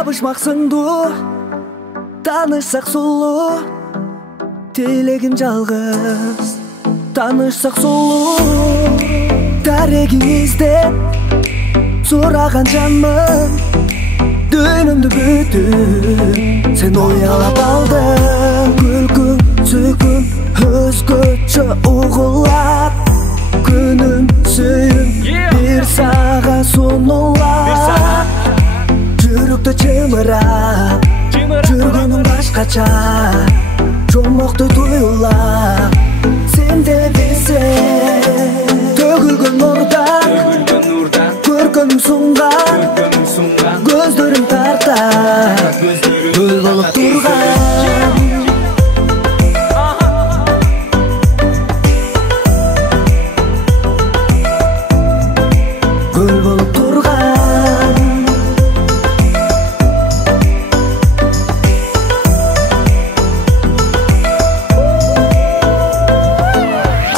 табышмак сыңдуу, таанышсак сулуу, тилегим жалгыз. Таанышсак сулуу, дарегиңизден сураган жанмын. Дүйнөмдү бүтүп сен уялап алдың. Күлкүң, сүйкүң өзгөчө угулат. Күнүм, сүйүм бир сага сунулат. Жүрөктө чымырап жүргөнүң башкача, жомокту туюлап сен деп билсең. Төгүлгөн нурдан көркөмүң сунган, көздөрүң тарта гүл болуп турган. Гүл болуп турган.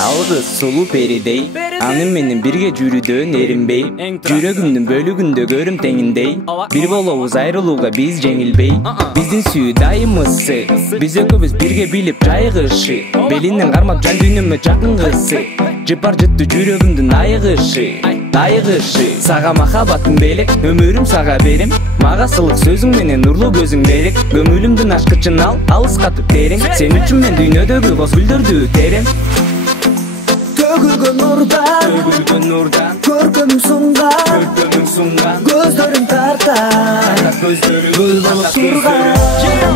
Алгыз сулуу перидей, аны менен бирге жүрүүдөн эринбей. Жүрөгүмдүн бөлүгүндө көрүм теңиндей. Бир болобуз айрылууга биз жеңилбей. Биздин сүйүү дайым ысы, биз экөөбүз бирге билип жайгышы. Белинен кармап жан дүйнөмө жакынгысы, жыпар жыттı жүрөгүмдүн айыгышы. Сага махаббатым белек, өмүрүм сага берем. Мага сылык сөзүң менен нурлуу көзүң берек. Көңүлүмдүн ачкычын ал, алыскатып терең. Сен үчүн мен дүйнөдөгү боз гүлдөрдү терем. Төгүлгөн нурдан көркөмүң сунган, көздөрүң тарта гүл болуп турган.